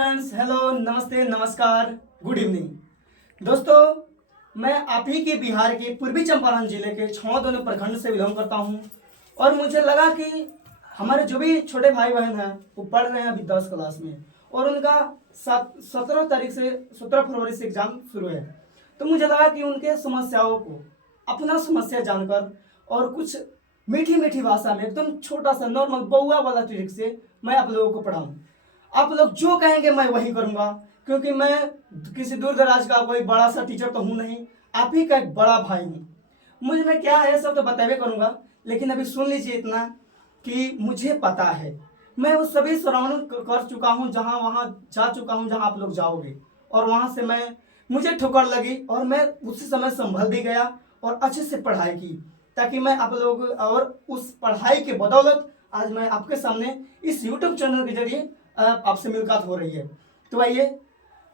Friends, hello, नमस्ते, नमस्कार, good evening. दोस्तों, मैं आप ही के बिहार के पूर्वी चंपारण जिले के छौदन प्रखंड से बिलोंग करता हूं और मुझे लगा कि हमारे जो भी छोटे भाई बहन हैं वो पढ़ रहे हैं अभी 10 क्लास में और उनका 17 फरवरी से एग्जाम शुरू है। तो मुझे लगा कि उनके समस्याओं को अपना समस्या जानकर और कुछ मीठी मीठी भाषा में एकदम छोटा सा नॉर्मल बउआ वाला ट्रिक से मैं आप लोगों को पढ़ाऊं। आप लोग जो कहेंगे मैं वही करूंगा, क्योंकि मैं किसी दूर दराज का कोई बड़ा सा टीचर तो हूं नहीं, आप ही का एक बड़ा भाई हूं। मुझ में क्या है सब तो बतावे करूंगा, लेकिन अभी सुन लीजिए इतना कि मुझे पता है, मैं वो सभी सराउंड कर चुका हूं, जहां वहां जा चुका हूं जहां आप लोग जाओगे, और वहां से मुझे ठोकर लगी और मैं उसी समय संभल भी गया और अच्छे से पढ़ाई की, ताकि मैं आप लोग और उस पढ़ाई के बदौलत आज मैं आपके सामने इस यूट्यूब चैनल के जरिए आपसे मुलाकात हो रही है। तो आइए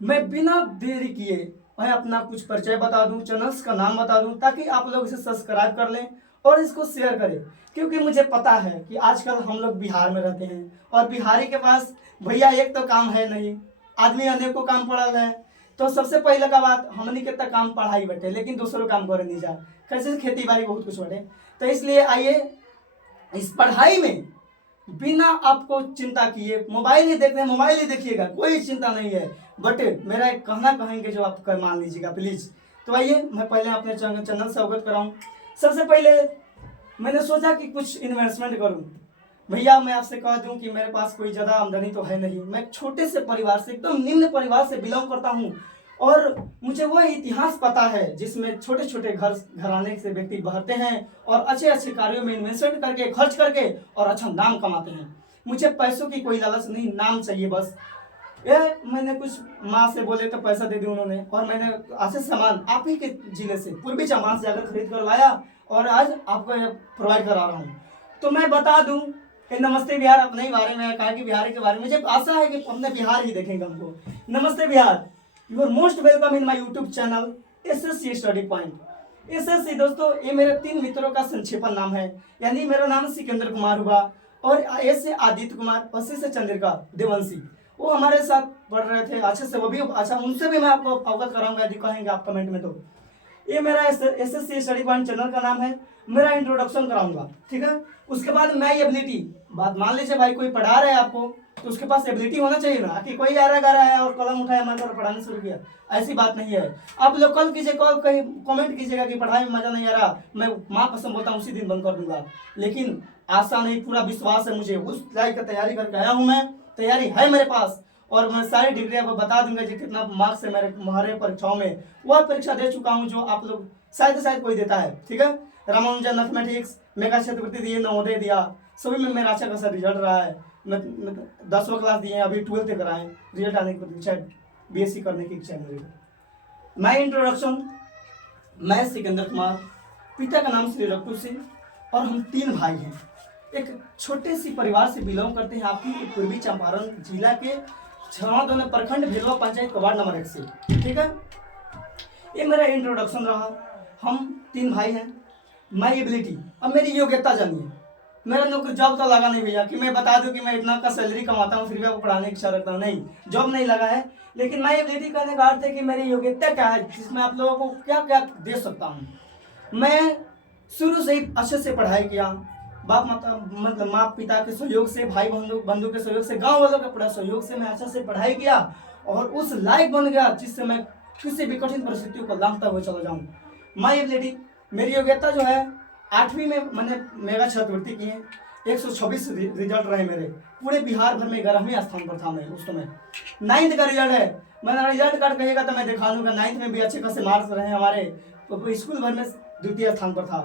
मैं बिना देरी किए मैं अपना कुछ परिचय बता दूं, चैनल्स का नाम बता दूं, ताकि आप लोग इसे सब्सक्राइब कर लें और इसको शेयर करें, क्योंकि मुझे पता है कि आजकल हम लोग बिहार में रहते हैं और बिहारी के पास भैया एक तो काम है नहीं, आदमी अनेकों काम पड़ल है। तो सबसे पहले का बात, हमनी के तक काम पढ़ाई बटे, लेकिन दूसरों काम करे नहीं जा, कैसे खेती बाड़ी बहुत कुछ बटे। तो इसलिए आइए इस पढ़ाई में बिना आपको चिंता किए, मोबाइल नहीं देख रहे, मोबाइल ही देखिएगा, कोई चिंता नहीं है, बट मेरा एक कहना कहेंगे जो आप मान लीजिएगा प्लीज। तो आइए मैं पहले अपने चैनल से अवगत कराऊं। सबसे पहले मैंने सोचा कि कुछ इन्वेस्टमेंट करूं। भैया मैं आपसे कह दूं कि मेरे पास कोई ज्यादा आमदनी तो है नहीं, मैं छोटे से परिवार से, एकदम निम्न परिवार से बिलोंग करता हूं और मुझे वह इतिहास पता है जिसमें छोटे छोटे घराने से व्यक्ति बहते हैं और अच्छे अच्छे कार्यों में इन्वेस्टमेंट करके, खर्च करके और अच्छा नाम कमाते हैं। मुझे पैसों की कोई लालच नहीं, नाम चाहिए बस। ये मैंने कुछ माँ से बोले तो पैसा दे दी उन्होंने, और मैंने अच्छे सामान आप ही के जिले से पूर्वी चंपारण से जाकर खरीद कर लाया और आज आपको प्रोवाइड करा रहा हूँ। तो मैं बता दूं कि नमस्ते बिहार अपने ही बारे में, कहा कि बिहार के बारे में मुझे आशा है कि अपने बिहार ही देखेंगे हमको। नमस्ते Bihar, you are most welcome in my YouTube channel SSC study point. SSC दोस्तों, ये मेरे 3 मित्रों का संक्षेपण नाम है, यानी मेरा नाम सिकंदर कुमार हुआ, और ए से आदित्य कुमार और सी से चंद्रिका देवंशी, वो हमारे साथ पढ़ रहे थे अच्छे से, वो भी अच्छा, उनसे भी मैं आपको अवगत कराऊंगा यदि कहेंगे आप कमेंट में। तो ये मेरा एसएससी स्टडी पॉइंट चैनल का नाम है, मेरा इंट्रोडक्शन कराऊंगा, ठीक है। उसके बाद मैं एबिलिटी, बात मान लीजिए भाई कोई पढ़ा रहा है आपको तो उसके पास एबिलिटी होना चाहिए ना, कि कोई आ रहा है और कलम उठाया मार कर पढ़ाने शुरू किया, ऐसी बात नहीं है। आप लोग कल कीजिए, कल कहीं कमेंट कीजिएगा कि पढ़ाई में मजा नहीं आ रहा, मैं माँ कसम बोलता हूँ उसी दिन बंद कर दूंगा, लेकिन आशा नहीं, पूरा विश्वास है मुझे, उस लाइक का तैयारी करके आया हूँ मैं, तैयारी है मेरे पास, और मैं सारी डिग्री आपको बता दूंगा जी कितना मार्क्स है मेरे हमारे परीक्षाओं में। वह परीक्षा दे चुका हूं जो आप लोग शायद कोई देता है, ठीक है। रामानुजन मैथमेटिक्स, मेगा छात्रवृत्ति दिए, नवोदय दिया, सभी में मेरा अच्छा खासा रिजल्ट रहा है। मैं 10वीं क्लास दिए, अभी 12th कराएं, रिजल्ट आने की प्रतीक्षा, बीएससी करने की इच्छा है मेरी। मैं इंट्रोडक्शन, मैं सिकंदर कुमार, पिता का नाम श्री रट्टू सिंह, और हम 3 भाई हैं, एक छोटे सी परिवार से बिलोंग करते हैं, आपकी पूर्वी चंपारण जिला के छौदन प्रखंड भेलवा पंचायत वार्ड नंबर 1 से, ठीक है। ये मेरा इंट्रोडक्शन रहा। हम 3 भाई हैं। माई एबिलिटी, अब मेरी योग्यता जानिए। मेरा नौकरी जॉब तो लगा नहीं भैया कि मैं बता दूं कि मैं इतना का सैलरी कमाता हूँ फिर भी आपको पढ़ाने की इच्छा रखता हूँ, नहीं, जॉब नहीं लगा है। लेकिन माई एबिलिटी कहने का अर्थ है कि मेरी योग्यता क्या है, जिसमें आप लोगों को क्या क्या दे सकता हूँ। मैं शुरू से ही अच्छे से पढ़ाई किया, बाप माता मतलब माँ पिता के सहयोग से, भाई बंधु के सहयोग से, गांव वालों के पूरा सहयोग से मैं अच्छे से पढ़ाई किया और उस लायक बन गया जिससे मैं किसी भी कठिन परिस्थितियों को लांघता हुआ चला जाऊं। माई एबिलिटी, मेरी योग्यता जो है 8वीं में मैंने मेगा छात्रवृत्ति की है, 126 रिजल्ट रहे मेरे, पूरे बिहार भर में 11वें स्थान पर था मैं उस समय। 9th का रिजल्ट है, मैंने रिजल्ट कार्ड कहिएगा तो मैं दिखा दूंगा, 9th में भी अच्छे खासे मार्क्स रहे हमारे, तो स्कूल भर में 2य स्थान पर था।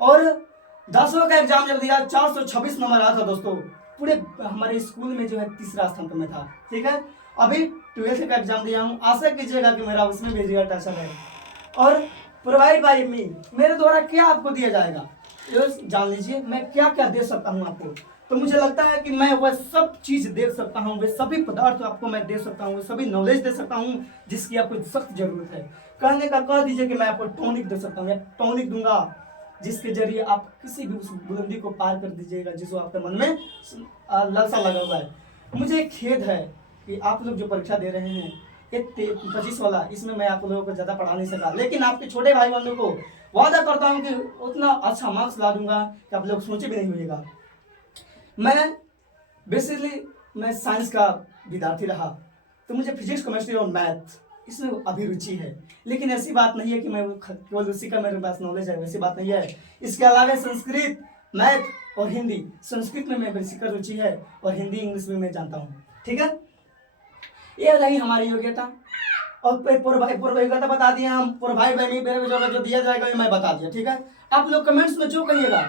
और 10वीं का एग्जाम जब दिया 426 नंबर आया था दोस्तों, पूरे हमारे स्कूल में जो है 3रा स्थान पर मैं था, ठीक है। अभी 12th का एग्जाम दिया हूँ, आशा कीजिएगा कि मेरा उसमें भी रिजल्ट अच्छा है। और प्रोवाइड बाय मी, मेरे द्वारा क्या आपको दिया जाएगा ये जान लीजिए, मैं क्या क्या दे सकता हूँ आपको। तो मुझे लगता है कि मैं वह सब चीज दे सकता हूँ, वे सभी पदार्थ आपको मैं दे सकता हूँ, सभी नॉलेज दे सकता हूँ जिसकी आपको सख्त जरूरत है। कहने का कह दीजिए कि मैं आपको टॉनिक दे सकता हूँ, या टॉनिक दूंगा जिसके जरिए आप किसी भी उस बुलंदी को पार कर दीजिएगा जिसको आपके मन में लालसा लगा हुआ है। मुझे खेद है कि आप लोग जो परीक्षा दे रहे हैं ये 25 वाला, इसमें मैं आप लोगों को ज़्यादा पढ़ा नहीं सका, लेकिन आपके छोटे भाई बहनों को वादा करता हूँ कि उतना अच्छा मार्क्स ला दूंगा कि आप लोग सोचे भी नहीं होइएगा। मैं बेसिकली मैं साइंस का विद्यार्थी रहा, तो मुझे फिजिक्स, केमिस्ट्री और मैथ इसमें अभिरुचि है, लेकिन ऐसी बात नहीं है कि मैं केवल उसी का मेरे पास नॉलेज है, वैसी बात नहीं है। इसके अलावा संस्कृत, मैथ और हिंदी, संस्कृत में मेरी रुचि है और हिंदी इंग्लिश में मैं जानता हूँ। ठीक है, ये रही हमारी योग्यता और पूर्व योग्यता बता दिए हम, प्रोवाइड बाय मी जो दिया जाएगा ये मैं बता दिया। ठीक है, आप लोग कमेंट्स में जो कहिएगा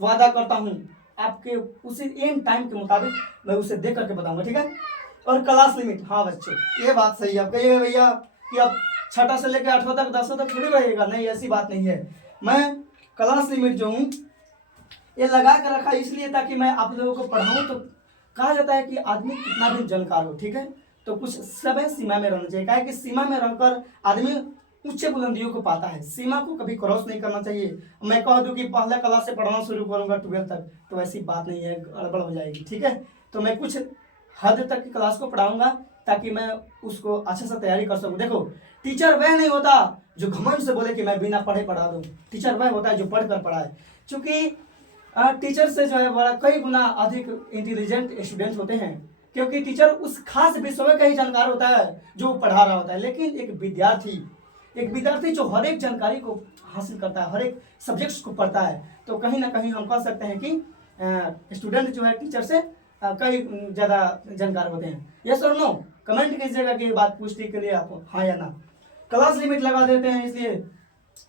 वादा करता हूँ आपके उसी एंड टाइम के मुताबिक मैं उसे देख करके बताऊंगा। ठीक है, और क्लास लिमिट, हाँ बच्चों ये बात सही है, आप कहिएगा भैया कि आप छठा से लेकर 8वां तक 10वां तक थोड़ी रहेगा, नहीं ऐसी बात नहीं है। मैं क्लास लिमिट जो हूँ ये लगा कर रखा इसलिए ताकि मैं आप लोगों को पढ़ाऊँ। तो कहा जाता है कि आदमी कितना भी जानकार हो, ठीक है, तो कुछ समय सीमा में रहना चाहिए, क्या है कि सीमा में रहकर आदमी उच्च बुलंदियों को पाता है, सीमा को कभी क्रॉस नहीं करना चाहिए। मैं कह दूं कि पहला क्लास से पढ़ाना शुरू करूंगा 12 तक, तो ऐसी बात नहीं है, गड़बड़ हो जाएगी। ठीक है, तो मैं कुछ हद तक की क्लास को पढ़ाऊंगा ताकि मैं उसको अच्छे से तैयारी कर सकूं। देखो, टीचर वह नहीं होता जो घमंड से बोले कि मैं बिना पढ़े पढ़ा दूं, टीचर वह होता है जो पढ़कर पढ़ाए। क्योंकि टीचर से जो है बड़ा कई गुना अधिक इंटेलिजेंट स्टूडेंट होते हैं, क्योंकि टीचर उस खास विषय का ही जानकार होता है जो पढ़ा रहा होता है, लेकिन एक विद्यार्थी जो हर एक जानकारी को हासिल करता है, हर एक सब्जेक्ट्स को पढ़ता है, तो कहीं ना कहीं हम कह सकते हैं कि स्टूडेंट जो है टीचर से कई ज़्यादा जानकार होते हैं। यस और नो कमेंट कीजिएगा कि बात पुष्टि के लिए आप हाँ या ना। क्लास लिमिट लगा देते हैं इसलिए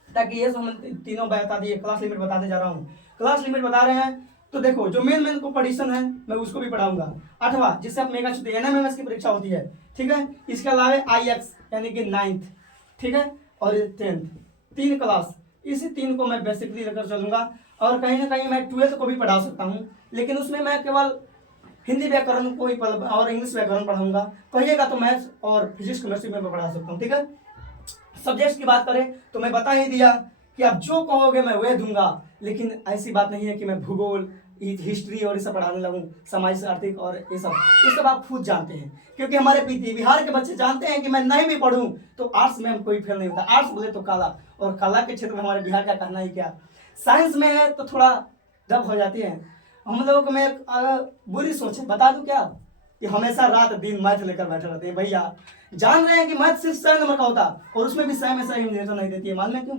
ताकि ये हम तीनों बता दिए, क्लास लिमिट बताने जा रहा हूँ। क्लास लिमिट बता रहे हैं तो देखो, जो मेन कंपटीशन है मैं उसको भी पढ़ाऊंगा, 8वां जिससे आप मेगा छुट्टी NMMS की परीक्षा होती है। ठीक है, इसके अलावा IX यानी कि 9th, ठीक है, और 10th, 3 क्लास, इसी 3 को मैं बेसिकली लेकर चलूंगा। और कहीं ना कहीं मैं 12th को भी पढ़ा सकता हूँ, लेकिन उसमें मैं केवल हिंदी व्याकरण को ही और इंग्लिश व्याकरण पढ़ाऊंगा। कहिएगा तो मैथ्स और फिजिक्स केमिस्ट्री में पढ़ा सकता हूँ। ठीक है, सब्जेक्ट्स की बात करें तो मैं बता ही दिया कि आप जो कहोगे मैं वह दूंगा, लेकिन ऐसी बात नहीं है कि मैं भूगोल, हिस्ट्री और ये सब पढ़ाने लगूँ, समाज आर्थिक और ये सब आप खुद जानते हैं, क्योंकि हमारे बिहार के बच्चे जानते हैं कि मैं नहीं भी पढ़ूँ तो आर्ट्स में हम कोई फेल नहीं होता। आर्ट्स बोले तो काला, और कला के क्षेत्र में हमारे बिहार का कहना ही क्या। साइंस में है तो थोड़ा दब हो जाती है हम लोगों को। मैं बुरी सोच बता दूं क्या कि हमेशा रात दिन मैथ लेकर बैठे रहते हैं। भैया जान रहे हैं कि मैथ सिर्फ 100 नंबर का होता, और उसमें भी 100 में 100 निर्णय नहीं देती है। मालूम है क्यों?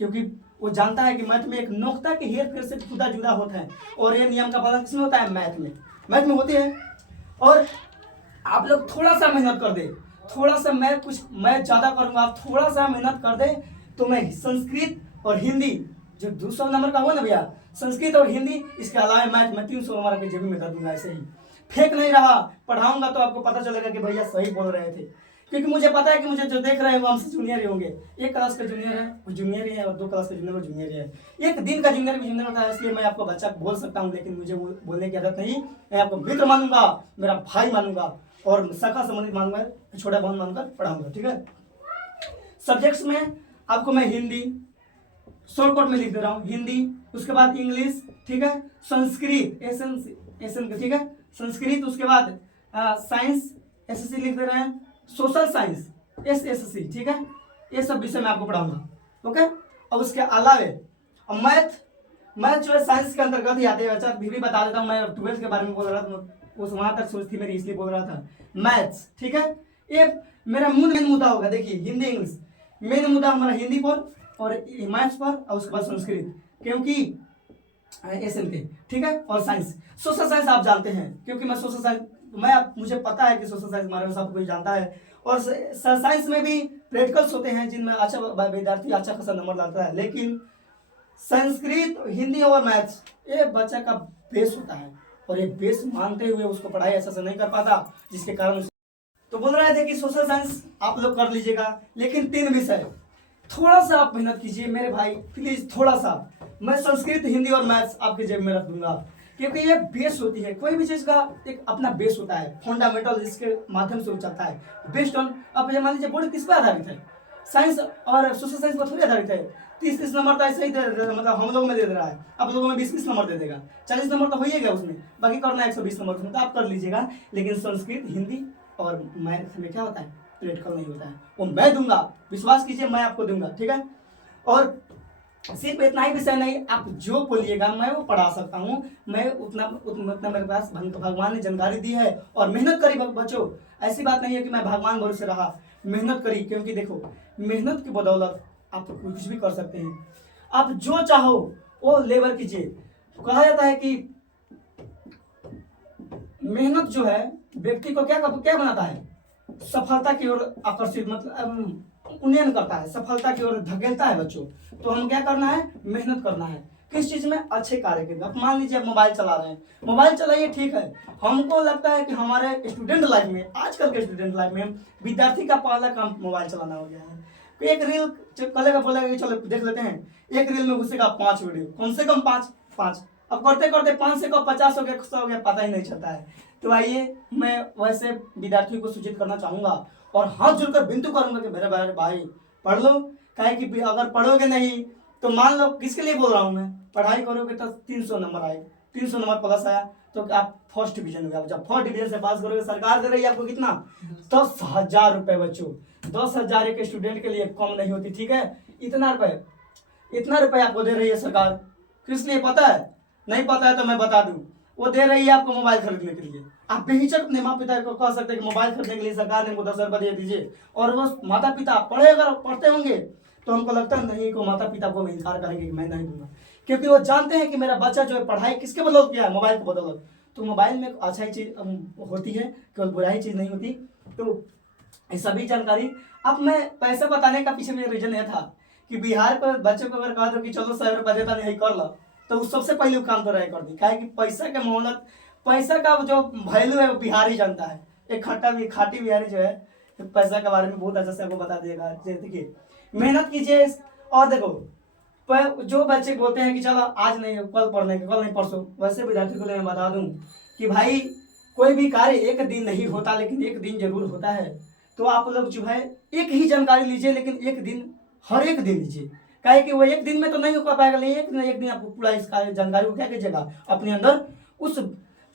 क्योंकि वो जानता है कि मैथ में एक नोकता के हेर फेर से खुदा जुदा होता है, और ये नियम का पालन किसमें होता है? मैथ में होते हैं। और आप लोग थोड़ा सा मेहनत कर दे, थोड़ा सा मैं ज़्यादा करूँगा, आप थोड़ा सा मेहनत कर दे तो मैं संस्कृत और हिंदी जो 200 नंबर का हुआ ना भैया, संस्कृत और हिंदी, इसके अलावा मैथ में 300 नंबर के जेबी में कर दूंगा। ऐसे ही फेक नहीं रहा, पढ़ाऊंगा तो आपको पता चलेगा कि भैया सही बोल रहे थे, क्योंकि मुझे पता है कि मुझे जो देख रहे हैं वो हमसे जूनियर ही होंगे। 1 क्लास का जूनियर है वो जूनियर ही है, और 2 क्लास का जूनियर वो जूनियर ही है। 1 दिन का जूनियर भी जूनियर होता है, इसलिए मैं आपको बच्चा बोल सकता हूँ, लेकिन मुझे बोलने की आदत नहीं। मैं आपको मित्र मानूंगा, मेरा भाई मानूंगा, और सखा संबंधित मानूंगा, छोटा बहन मानकर पढ़ाऊंगा। ठीक है, सब्जेक्ट्स में आपको मैं हिंदी शॉर्टकट में लिख दे रहा हूँ, हिंदी, उसके बाद इंग्लिश, ठीक है, संस्कृत एसन, ठीक है, संस्कृत, उसके बाद साइंस SSC लिख दे रहे हैं, सोशल साइंस SSC, ठीक है, ये सब विषय मैं आपको पढ़ाऊंगा। ओके, और उसके अलावे मैथ जो है साइंस के अंतर्गत ही आते हैं। अच्छा भी बता देता हूँ, मैं 12th के बारे में बोल रहा था, उस वहां तक सोच थी मेरी, इसलिए बोल रहा था मैथ्स। ठीक है, ये मेरा मेन मुद्दा होगा। देखिए, हिंदी इंग्लिश मेन मुद्दा हमारा हिंदी पर और मैथ्स पर, और उसके बाद संस्कृत, क्योंकि SN के, ठीक है, और साइंस। सोशल साइंस आप जानते हैं, क्योंकि मैं सोशल साइंस मुझे पता है कि सोशल साइंस हमारे सब कोई जानता है। और साइंस में भी प्रैक्टिकल्स होते हैं जिनमें अच्छा विद्यार्थी अच्छा खासा नंबर लाता है, लेकिन संस्कृत, हिंदी और मैथ्स ये बच्चा का बेस होता है, और ये बेस मानते हुए उसको पढ़ाई ऐसा से नहीं कर पाता, जिसके कारण तो बोल रहे थे कि सोशल साइंस आप लोग कर लीजिएगा, लेकिन 3 विषय थोड़ा सा आप मेहनत कीजिए मेरे भाई, प्लीज थोड़ा सा। मैं संस्कृत, हिंदी और मैथ्स आपके जेब में रख दूंगा, क्योंकि ये बेस होती है। कोई भी चीज का एक अपना बेस होता है, फंडामेंटल, जिसके माध्यम से वो चलता है। बेस्ड ऑन, अब मान लीजिए बोर्ड किस पर आधारित है? साइंस और सोशल साइंस पर थोड़ी आधारित है। 30 नंबर तो ऐसे ही मतलब हम लोगों में दे रहा है, आप लोगों में 20 नंबर दे देगा, 40 नंबर तो हो ही गया उसमें, बाकी करना 120 नंबर उसमें, तो आप कर लीजिएगा। लेकिन संस्कृत, हिंदी और मैथ में क्या होता है, प्रैक्टिकल नहीं होता है, वो मैं दूंगा, विश्वास कीजिए मैं आपको दूंगा, ठीक है। और सिर्फ इतना ही विषय नहीं, आप जो बोलिएगा मैं वो पढ़ा सकता हूँ। मैं उतना मेरे पास भगवान ने जानकारी दी है और मेहनत करी बच्चों। ऐसी बात नहीं है कि मैं भगवान भरोसे रहा, मेहनत करी, क्योंकि देखो मेहनत की बदौलत आप कुछ भी कर सकते हैं। आप जो चाहो वो लेबर कीजिए। कहा जाता है कि मेहनत जो है व्यक्ति को क्या क्या बनाता है, सफलता की ओर आकर्षित, मतलब उन्नयन करता है, सफलता की ओर धकेलता है बच्चों। तो हम क्या करना है, मेहनत करना है। किस चीज में, अच्छे कार्य के लिए। अब मान लीजिए आप मोबाइल चला रहे हैं, मोबाइल चलाइए, ठीक है। हमको लगता है कि हमारे स्टूडेंट लाइफ में, आजकल के स्टूडेंट लाइफ में विद्यार्थी का पहला काम मोबाइल चलाना हो गया है। तो एक रील कलेगा, बोलेगा कि चलो देख लेते हैं, एक रील में घुसेगा 5 वीडियो, कम से कम 5। अब करते करते 5 से कब 50 हो गया, 100 हो गया, पता ही नहीं चलता है। तो आइए मैं वैसे विद्यार्थियों को सूचित करना चाहूंगा और हाथ जोड़कर विनती करूंगा कि मेरे भाई पढ़ लो। काहे कि अगर पढ़ोगे नहीं तो मान लो, किसके लिए बोल रहा हूँ मैं, पढ़ाई करोगे तो 300 नंबर आए, 300 नंबर प्लस आया तो आप फर्स्ट डिवीजन हो गया। जब फर्स्ट डिवीजन से पास करोगे, सरकार दे रही है आपको कितना, 10,000 रुपए बच्चों। 10,000 एक स्टूडेंट के लिए कम नहीं होती, ठीक है। इतना रुपए आपको दे रही है सरकार, किस लिए पता है, नहीं पता है तो मैं बता दूं, वो दे रही है आपको मोबाइल खरीदने के लिए। आप बेहिचक अपने माता पिता को कह सकते हैं कि मोबाइल खरीदने के लिए सरकार ने हमको 10,000 रुपये दे दीजिए। और वो माता पिता अगर पढ़ते होंगे तो हमको लगता है नहीं, को माता पिता को इनकार करेंगे कि मैं नहीं दूंगा, क्योंकि वो जानते हैं कि मेरा बच्चा जो है पढ़ाई किसके बदौलत किया है, मोबाइल के बदौलत। तो मोबाइल में अच्छा ही चीज होती है, केवल बुराई चीज नहीं होती। तो ये सभी जानकारी, अब मैं पैसा बताने का पीछे मेरा रीजन यह था कि बिहार को बच्चों को अगर कहा दो कि चलो 100 रुपया देता नहीं कर लो, तो सबसे पहले काम तो रहे कर दी। क्या है कि पैसा के मोहलत, पैसा का जो वैल्यू है वो बिहार ही जानता है। एक खाटी बिहारी जो है पैसा के बारे में बहुत अच्छा से आपको बता देगा। देखिए मेहनत कीजिए। और देखो जो बच्चे बोलते हैं कि चलो आज नहीं, कल पढ़ने कल नहीं परसों, वैसे विद्यार्थी को मैं बता दूं कि भाई कोई भी कार्य एक दिन नहीं होता, लेकिन एक दिन जरूर होता है। तो आप लोग जो है एक ही जानकारी लीजिए, लेकिन एक दिन, हर एक दिन लीजिए। काहे कि वो एक दिन में तो नहीं हो पाएगा, लेकिन एक दिन आपको पूरा इस जानकारी को क्या कीजिएगा, अपने अंदर उस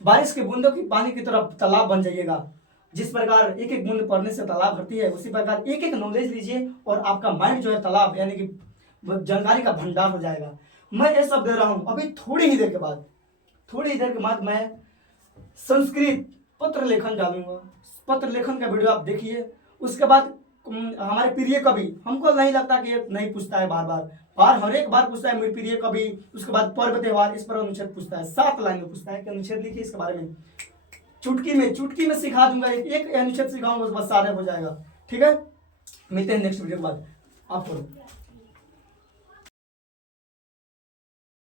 बारिश के बूंदों की पानी की तरफ तालाब बन जाइएगा। जिस प्रकार एक एक बूंद पढ़ने से तालाब भरती है, उसी प्रकार एक एक नॉलेज लीजिए और आपका माइंड जो है तालाब, यानी कि जानकारी का भंडार हो जाएगा। मैं ये सब दे रहा हूं। अभी थोड़ी ही देर के बाद मैं संस्कृत पत्र लेखन डालूंगा। पत्र लेखन का वीडियो आप देखिए। उसके बाद हमारे प्रिय कवि, हमको नहीं लगता कि ये नहीं पूछता है, बार हर एक बार पूछता है मेरे प्रिय कवि। उसके बाद पर्व त्योहार, इस पर अनुच्छेद पूछता है, 7 लाइन में पूछता है कि अनुच्छेद लिखिए इसके बारे में। चुटकी में सिखा दूंगा, एक अनुच्छेद सिखाऊंगा, बस सारे हो जाएगा, ठीक है। मिलते हैं नेक्स्ट वीडियो के बाद, आप करो।